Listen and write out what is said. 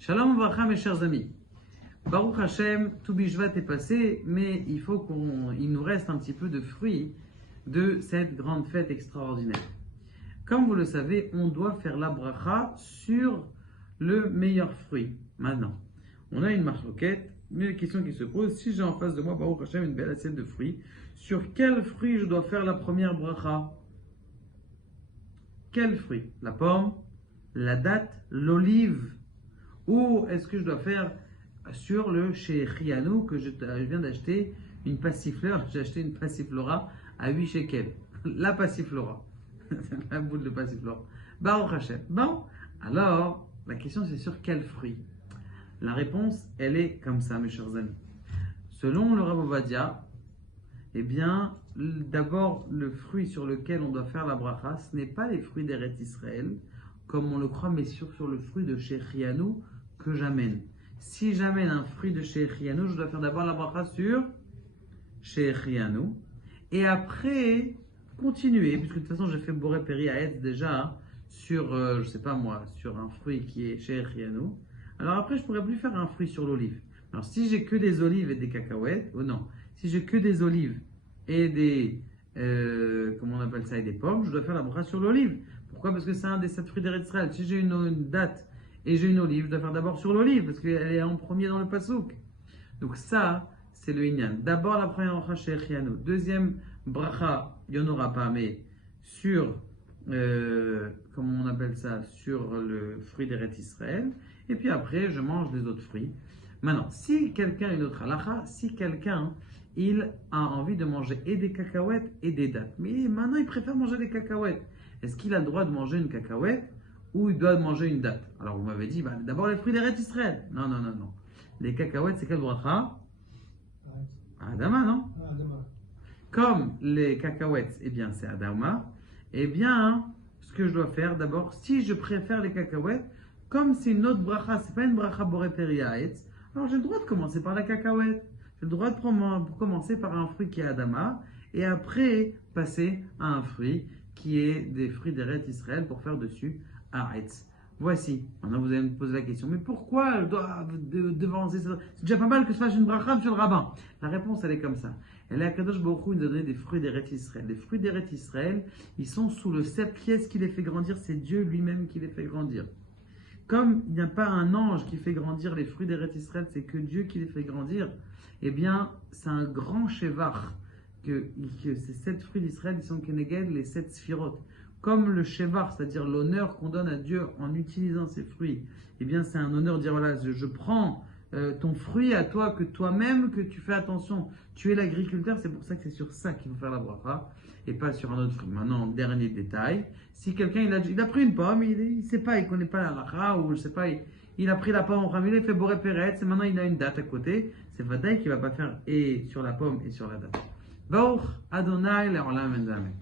Shalom Vracha, mes chers amis. Baruch Hashem, tout Bishvat est passé, mais il faut qu'il nous reste un petit peu de fruits de cette grande fête extraordinaire. Comme vous le savez, on doit faire la bracha sur le meilleur fruit. Maintenant, on a une marloquette, mais la question qui se pose, si j'ai en face de moi, Baruch Hashem, une belle assiette de fruits, sur quel fruit je dois faire la première bracha? Quel fruit? La pomme, la date, l'olive? Ou est-ce que je dois faire sur le chez Rianou que je viens d'acheter une passifleur? J'ai acheté une passiflora à 8 shekels. La passiflora. La boule de passiflora. Baruch Hashem. Bon, alors, la question c'est sur quel fruit? La réponse, elle est comme ça, mes chers amis. Selon le Rav Ovadia, eh bien, d'abord, le fruit sur lequel on doit faire la bracha, ce n'est pas les fruits d'Eretz Israël, comme on le croit, mais sur le fruit de Shechianou que j'amène. Si j'amène un fruit de Shechianou, je dois faire d'abord la bracha sur Shechianou, et après, continuer, puisque de toute façon, j'ai fait Boré Peri Haetz déjà sur, je sais pas moi, sur un fruit qui est Shechianou. Alors après, je pourrais plus faire un fruit sur l'olive. Alors si j'ai que des olives et des cacahuètes, ou non, si j'ai que des olives et des, comment on appelle ça, et des pommes, je dois faire la bracha sur l'olive. Pourquoi? Parce que c'est un des 7 fruits d'Eretz Israël. Si j'ai une date et j'ai une olive, je dois faire d'abord sur l'olive, parce qu'elle est en premier dans le pasouk. Donc ça, c'est le inyan. D'abord la première bracha chez Echianou. Deuxième bracha, il n'y en aura pas, mais sur, comment on appelle ça, sur le fruit d'Eretz Israël. Et puis après, je mange les autres fruits. Maintenant, si quelqu'un, une autre halakha, si quelqu'un, il a envie de manger et des cacahuètes et des dattes, mais maintenant il préfère manger des cacahuètes, est-ce qu'il a le droit de manger une cacahuète ou il doit manger une date? Alors vous m'avez dit, d'abord les fruits d'Eretz Israël. Non. Les cacahuètes, c'est quelle bracha? Adama, non? Comme les cacahuètes, eh bien c'est Adama, eh bien, ce que je dois faire d'abord, si je préfère les cacahuètes, comme c'est une autre bracha, c'est pas une bracha Boré Peri Haetz, alors j'ai le droit de commencer par la cacahuète. J'ai le droit de commencer par un fruit qui est Adama et après passer à un fruit qui est des fruits d'Eretz Israël pour faire dessus Haetz. Voici. Maintenant vous allez me poser la question, mais pourquoi je dois devancer ça? C'est déjà pas mal que je fasse une bracha sur le rabbin. La réponse elle est comme ça. Elle est à Kadosh Baruch Hu, il nous a donné des fruits d'Eretz Israël. Les fruits d'Eretz Israël, ils sont sous le cep. Qui est-ce qui les fait grandir? C'est Dieu lui-même qui les fait grandir. Comme il n'y a pas un ange qui fait grandir les fruits d'Eretz Israël, c'est que Dieu qui les fait grandir, eh bien, c'est un grand shevar que ces 7 fruits d'Israël, ils sont keneged, les 7 sphirot. Comme le shevar, c'est-à-dire l'honneur qu'on donne à Dieu en utilisant ces fruits, eh bien, c'est un honneur de dire, voilà, je prends ton fruit à toi, que toi-même, que tu fais attention. Tu es l'agriculteur, c'est pour ça que c'est sur ça qu'il faut faire la bracha, et pas sur un autre fruit. Maintenant, dernier détail, si quelqu'un, il a pris une pomme, il ne sait pas, il ne connaît pas la bracha, ou je sais pas, il a pris la pomme, il a fait Boré Peri Haetz, et maintenant il a une date à côté, c'est Vadaï qui ne va pas faire et sur la pomme et sur la date. Baruch Adonai le'olam amen.